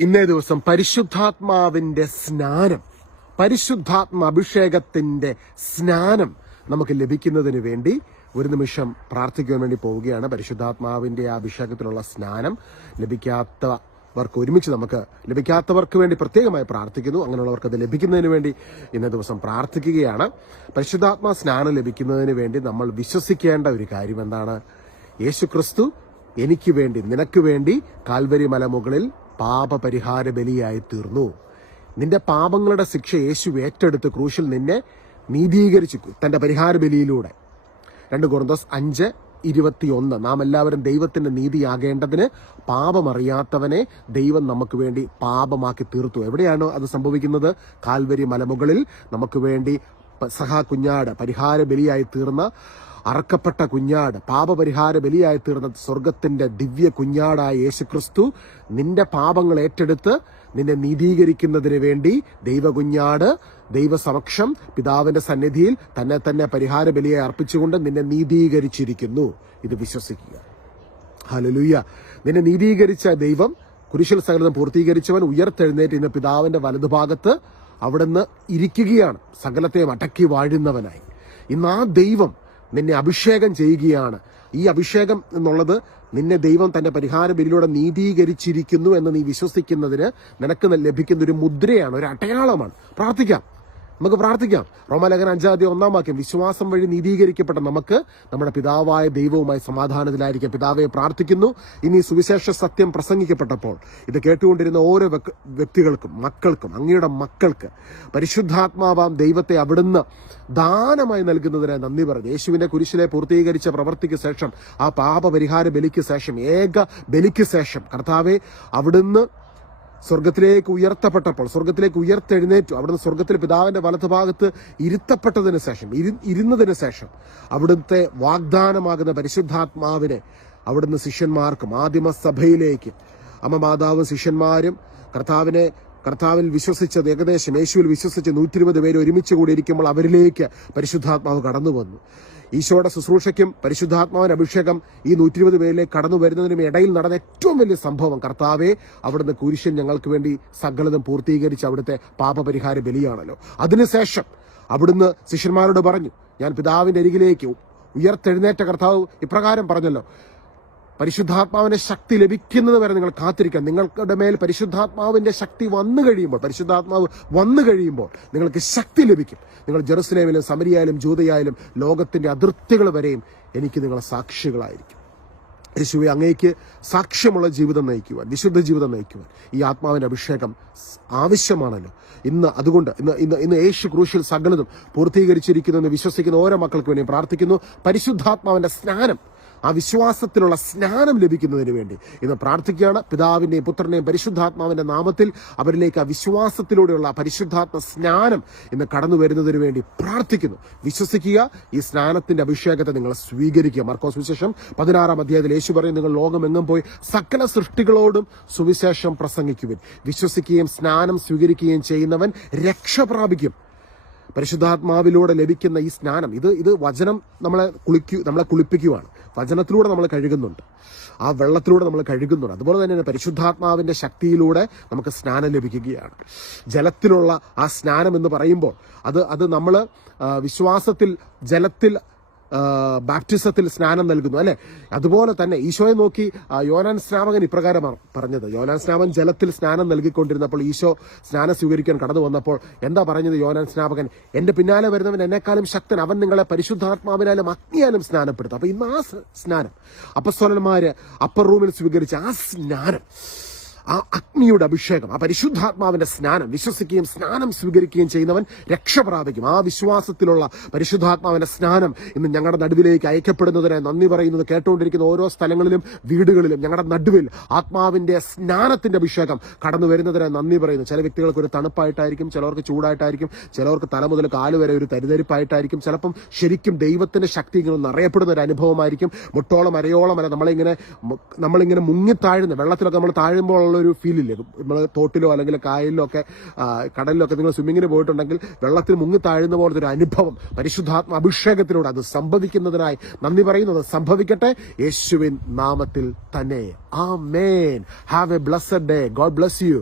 ഇന്നേ ദിവസം പരിശുദ്ധാത്മാവിന്റെ സ്നാനം പരിശുദ്ധാത്മ അഭിഷേകത്തിന്റെ സ്നാനം നമുക്ക് ലഭിക്കുന്നതിന് വേണ്ടി ഒരു നിമിഷം പ്രാർത്ഥിക്കുവാൻ വേണ്ടി പോവുകയാണ്. പരിശുദ്ധാത്മാവിന്റെ അഭിഷേകത്തിലുള്ള സ്നാനം ലഭിക്കാത്തവർക്ക് ഒരുമിച്ച് നമുക്ക് ലഭിക്കാത്തവർക്ക് വേണ്ടി പ്രത്യേകമായി പ്രാർത്ഥിക്കുന്നു. അങ്ങനെയുള്ളവർക്ക് അത് ലഭിക്കുന്നതിന് വേണ്ടി ഇന്നേ ദിവസം പ്രാർത്ഥിക്കുകയാണ്. പരിശുദ്ധാത്മാ സ്നാനം ലഭിക്കുന്നതിന് വേണ്ടി നമ്മൾ വിശ്വസിക്കേണ്ട ഒരു കാര്യം എന്താണ്? യേശു ക്രിസ്തു എനിക്ക് വേണ്ടി നിനക്ക് വേണ്ടി കാൽവരി മലമുകളിൽ പാപപരിഹാര ബലിയായി തീർന്നു നിന്റെ പാപങ്ങളുടെ ശിക്ഷ യേശു ഏറ്റെടുത്ത് ക്രൂശിൽ നിന്നെ നീതീകരിച്ചു തന്റെ പരിഹാര ബലിയിലൂടെ രണ്ട് കുറുന്തോസ് അഞ്ച് ഇരുപത്തിയൊന്ന്. നാം എല്ലാവരും ദൈവത്തിന്റെ നീതിയാകേണ്ടതിന് പാപമറിയാത്തവനെ ദൈവം നമുക്ക് വേണ്ടി പാപമാക്കി തീർത്തു എവിടെയാണ് അത് സംഭവിക്കുന്നത്? കാൽവരി മലമുകളിൽ നമുക്ക് വേണ്ടി സഹാ കുഞ്ഞാട്. പരിഹാര ബലിയായി തീർന്ന അറക്കപ്പെട്ട കുഞ്ഞാട്. പാപപരിഹാര ബലിയായി തീർന്ന സ്വർഗത്തിന്റെ ദിവ്യ കുഞ്ഞാടായ യേശുക്രിസ്തു നിന്റെ പാപങ്ങൾ ഏറ്റെടുത്ത് നിന്നെ നീതീകരിക്കുന്നതിന് വേണ്ടി ദൈവകുഞ്ഞാട് ദൈവസമക്ഷം പിതാവിന്റെ സന്നിധിയിൽ തന്നെ തന്നെ പരിഹാര ബലിയെ അർപ്പിച്ചുകൊണ്ട് നിന്നെ നീതീകരിച്ചിരിക്കുന്നു. ഇത് വിശ്വസിക്കുക. ഹലലുയ്യ നിന്നെ നീതീകരിച്ച ദൈവം കുരിശിൽ സകലം പൂർത്തീകരിച്ചവൻ ഉയർത്തെഴുന്നേറ്റ് ഇന്ന് പിതാവിന്റെ വലതുഭാഗത്ത് അവിടുന്ന് ഇരിക്കുകയാണ്. സകലത്തെയും അടക്കി വാഴുന്നവനായി. ഇന്ന് ആ ദൈവം നിന്നെ അഭിഷേകം ചെയ്യുകയാണ്. ഈ അഭിഷേകം എന്നുള്ളത് നിന്നെ ദൈവം തന്റെ പരിഹാര ബലിയിലൂടെ നീതീകരിച്ചിരിക്കുന്നു എന്ന് നീ വിശ്വസിക്കുന്നതിന് നിനക്ക് ലഭിക്കുന്ന ഒരു മുദ്രയാണ് ഒരു അടയാളമാണ്. പ്രാർത്ഥിക്കാം. നമുക്ക് പ്രാർത്ഥിക്കാം. റോമാലേഖന അഞ്ചാദ്യം ഒന്നാം വാക്യം. വിശ്വാസം വഴി നീതീകരിക്കപ്പെട്ട നമുക്ക് നമ്മുടെ പിതാവായ ദൈവവുമായി സമാധാനത്തിലായിരിക്കാം. പിതാവെ പ്രാർത്ഥിക്കുന്നു. ഇനി സുവിശേഷ സത്യം പ്രസംഗിക്കപ്പെട്ടപ്പോൾ ഇത് കേട്ടുകൊണ്ടിരുന്ന ഓരോ വ്യക്തികൾക്കും മക്കൾക്കും അങ്ങയുടെ മക്കൾക്ക് പരിശുദ്ധാത്മാവാം ദൈവത്തെ അവിടുന്ന് ദാനമായി നൽകുന്നതിനെ നന്ദി പറഞ്ഞു. യേശുവിന്റെ കുരിശിലെ പൂർത്തീകരിച്ച പ്രവൃത്തിക്ക് ശേഷം ആ പാപപരിഹാര ബലിക്ക് ശേഷം ഏക ബലിക്ക് ശേഷം കർത്താവെ അവിടുന്ന് സ്വർഗത്തിലേക്ക് ഉയർത്തപ്പെട്ടപ്പോൾ സ്വർഗത്തിലേക്ക് ഉയർത്തെഴുന്നേറ്റു. അവിടുന്ന് സ്വർഗത്തിൽ പിതാവിന്റെ വലതുഭാഗത്ത് ഇരുത്തപ്പെട്ടതിന് ശേഷം ഇരു- ഇരുന്നതിന് ശേഷം അവിടുത്തെ വാഗ്ദാനമാകുന്ന പരിശുദ്ധാത്മാവിനെ അവിടുന്ന് ശിഷ്യന്മാർക്കും ആദിമ സഭയിലേക്ക് അമ്മ മാതാവും ശിഷ്യന്മാരും കർത്താവിനെ കർത്താവിൽ വിശ്വസിച്ചത് ഏകദേശം യേശുവിൽ വിശ്വസിച്ച് നൂറ്റി ഇരുപത് പേര് ഒരുമിച്ച് കൂടിയിരിക്കുമ്പോൾ അവരിലേക്ക് പരിശുദ്ധാത്മാവ് കടന്നു വന്നു ഈശോയുടെ ശുശ്രൂഷയ്ക്കും പരിശുദ്ധാത്മാവിന്റെ അഭിഷേകം ഈ നൂറ്റി ഇരുപത് പേരിലേക്ക് കടന്നു വരുന്നതിനും ഇടയിൽ നടന്ന ഏറ്റവും വലിയ സംഭവം കർത്താവെ അവിടുന്ന് കുരിശൻ ഞങ്ങൾക്ക് വേണ്ടി സകലതും പൂർത്തീകരിച്ച് അവിടുത്തെ പാപപരിഹാര ബലിയാണല്ലോ. അതിനുശേഷം അവിടുന്ന് ശിഷ്യന്മാരോട് പറഞ്ഞു ഞാൻ പിതാവിന്റെ അരികിലേക്ക് ഉയർത്തെഴുന്നേറ്റ കർത്താവ് ഇപ്രകാരം പറഞ്ഞല്ലോ പരിശുദ്ധാത്മാവിന്റെ ശക്തി ലഭിക്കുന്നത് വരെ നിങ്ങൾ കാത്തിരിക്കുക. നിങ്ങളുടെ മേൽ പരിശുദ്ധാത്മാവിന്റെ ശക്തി വന്നു കഴിയുമ്പോൾ പരിശുദ്ധാത്മാവ് വന്നു കഴിയുമ്പോൾ നിങ്ങൾക്ക് ശക്തി ലഭിക്കും. നിങ്ങൾ ജെറുസലേമിലും സമരിയായാലും ജൂതയായാലും ലോകത്തിന്റെ അതിർത്തികൾ വരെയും എനിക്ക് നിങ്ങൾ സാക്ഷികളായിരിക്കും. യേശുവെ അങ്ങേക്ക് സാക്ഷ്യമുള്ള ജീവിതം നയിക്കുവാൻ വിശുദ്ധ ജീവിതം നയിക്കുവാൻ ഈ ആത്മാവിന്റെ അഭിഷേകം ആവശ്യമാണല്ലോ. ഇന്ന് അതുകൊണ്ട് ഇന്ന് ഇന്ന് ഇന്ന് യേശു ക്രൂശിൽ സകലതും പൂർത്തീകരിച്ചിരിക്കുന്നു എന്ന് വിശ്വസിക്കുന്ന ഓരോ മക്കൾക്ക് വേണ്ടി പ്രാർത്ഥിക്കുന്നു. പരിശുദ്ധാത്മാവിന്റെ സ്നാനം ആ വിശ്വാസത്തിലുള്ള സ്നാനം ലഭിക്കുന്നതിന് വേണ്ടി. ഇന്ന് പ്രാർത്ഥിക്കുകയാണ്. പിതാവിന്റെയും പുത്രന്റെയും പരിശുദ്ധാത്മാവിന്റെ നാമത്തിൽ അവരിലേക്ക് ആ വിശ്വാസത്തിലൂടെയുള്ള പരിശുദ്ധാത്മ സ്നാനം ഇന്ന് കടന്നു വരുന്നതിന് വേണ്ടി പ്രാർത്ഥിക്കുന്നു. വിശ്വസിക്കുക. ഈ സ്നാനത്തിന്റെ അഭിഷേകത്തെ നിങ്ങൾ സ്വീകരിക്കുക. മർക്കോസ് വിശേഷം പതിനാറാം അധ്യായത്തിൽ യേശു പറയും നിങ്ങൾ ലോകമെങ്ങും പോയി സകല സൃഷ്ടികളോടും സുവിശേഷം പ്രസംഗിക്കുവിൻ. വിശ്വസിക്കുകയും സ്നാനം സ്വീകരിക്കുകയും ചെയ്യുന്നവൻ രക്ഷ പ്രാപിക്കും. പരിശുദ്ധാത്മാവിലൂടെ ലഭിക്കുന്ന ഈ സ്നാനം ഇത് ഇത് വചനം നമ്മളെ കുളിക്കു നമ്മളെ കുളിപ്പിക്കുവാണ്. വചനത്തിലൂടെ നമ്മൾ കഴുകുന്നുണ്ട്. ആ വെള്ളത്തിലൂടെ നമ്മൾ കഴുകുന്നുണ്ട്. അതുപോലെ തന്നെ പരിശുദ്ധാത്മാവിന്റെ ശക്തിയിലൂടെ നമുക്ക് സ്നാനം ലഭിക്കുകയാണ്. ജലത്തിലുള്ള ആ സ്നാനം എന്ന് പറയുമ്പോൾ അത് അത് നമ്മൾ വിശ്വാസത്തിൽ ജലത്തിൽ ബാപ്റ്റിസത്തിൽ സ്നാനം നൽകുന്നു അല്ലെ? അതുപോലെ തന്നെ ഈശോയെ നോക്കി യോനാൻ സ്നാപകൻ ഇപ്രകാരമാണ് പറഞ്ഞത്. യോനാൻ സ്നാപകൻ ജലത്തിൽ സ്നാനം നൽകിക്കൊണ്ടിരുന്നപ്പോൾ ഈശോ സ്നാനം സ്വീകരിക്കാൻ കടന്നു വന്നപ്പോൾ എന്താ പറഞ്ഞത് യോനാൻ സ്നാപകൻ? എന്റെ പിന്നാലെ വരുന്നവൻ എന്നെക്കാളും ശക്തൻ. അവൻ നിങ്ങളെ പരിശുദ്ധാത്മാവിനാലും അഗ്നിയാലും സ്നാനപ്പെടുത്തും. അപ്പൊ ഇന്ന് ആ സ്നാനം അപ്പസ്വലന്മാര് അപ്പർ റൂമിൽ സ്വീകരിച്ച ആ സ്നാനം ആ അഗ്നിയുടെ അഭിഷേകം ആ പരിശുദ്ധാത്മാവിന്റെ സ്നാനം വിശ്വസിക്കുകയും സ്നാനം സ്വീകരിക്കുകയും ചെയ്യുന്നവൻ രക്ഷ പ്രാപിക്കും ആ വിശ്വാസത്തിലുള്ള പരിശുദ്ധാത്മാവിന്റെ സ്നാനം ഇന്ന് ഞങ്ങളുടെ നടുവിലേക്ക് അയക്കപ്പെടുന്നതിനെ നന്ദി പറയുന്നത് കേട്ടുകൊണ്ടിരിക്കുന്ന ഓരോ സ്ഥലങ്ങളിലും വീടുകളിലും ഞങ്ങളുടെ നടുവിൽ ആത്മാവിന്റെ സ്നാനത്തിന്റെ അഭിഷേകം കടന്നു വരുന്നതിനെ നന്ദി പറയുന്നു. ചില വ്യക്തികൾക്ക് ഒരു തണുപ്പായിട്ടായിരിക്കും ചിലർക്ക് ചൂടായിട്ടായിരിക്കും ചിലവർക്ക് തല മുതൽ കാൽ വരെ ഒരു തരിതരിപ്പായിട്ടായിരിക്കും. ചിലപ്പം ശരിക്കും ദൈവത്തിന്റെ ശക്തി ഇങ്ങനെ ഒന്ന് അറിയപ്പെടുന്ന ഒരു അനുഭവമായിരിക്കും. മുട്ടോളം അരയോളം അല്ല നമ്മളിങ്ങനെ നമ്മളിങ്ങനെ മുങ്ങിത്താഴുന്ന വെള്ളത്തിലൊക്കെ നമ്മൾ താഴുമ്പോൾ ഉള്ള ഒരു ഫീൽ ഇല്ലേ. നമ്മൾ തോട്ടിലോ അല്ലെങ്കിൽ കായലിലോ ഒക്കെ കടലിലോ ഒക്കെ നിങ്ങൾ സ്വിമ്മിങ്ങിന് പോയിട്ടുണ്ടെങ്കിൽ വെള്ളത്തിൽ മുങ്ങി താഴുന്ന പോലത്തെ ഒരു അനുഭവം പരിശുദ്ധാത്മ അഭിഷേകത്തിലൂടെ അത് സംഭവിക്കുന്നതിനായി നന്ദി പറയുന്നത് സംഭവിക്കട്ടെ. യേശുവിൻ നാമത്തിൽ തന്നെ. Amen have a blessed day God bless you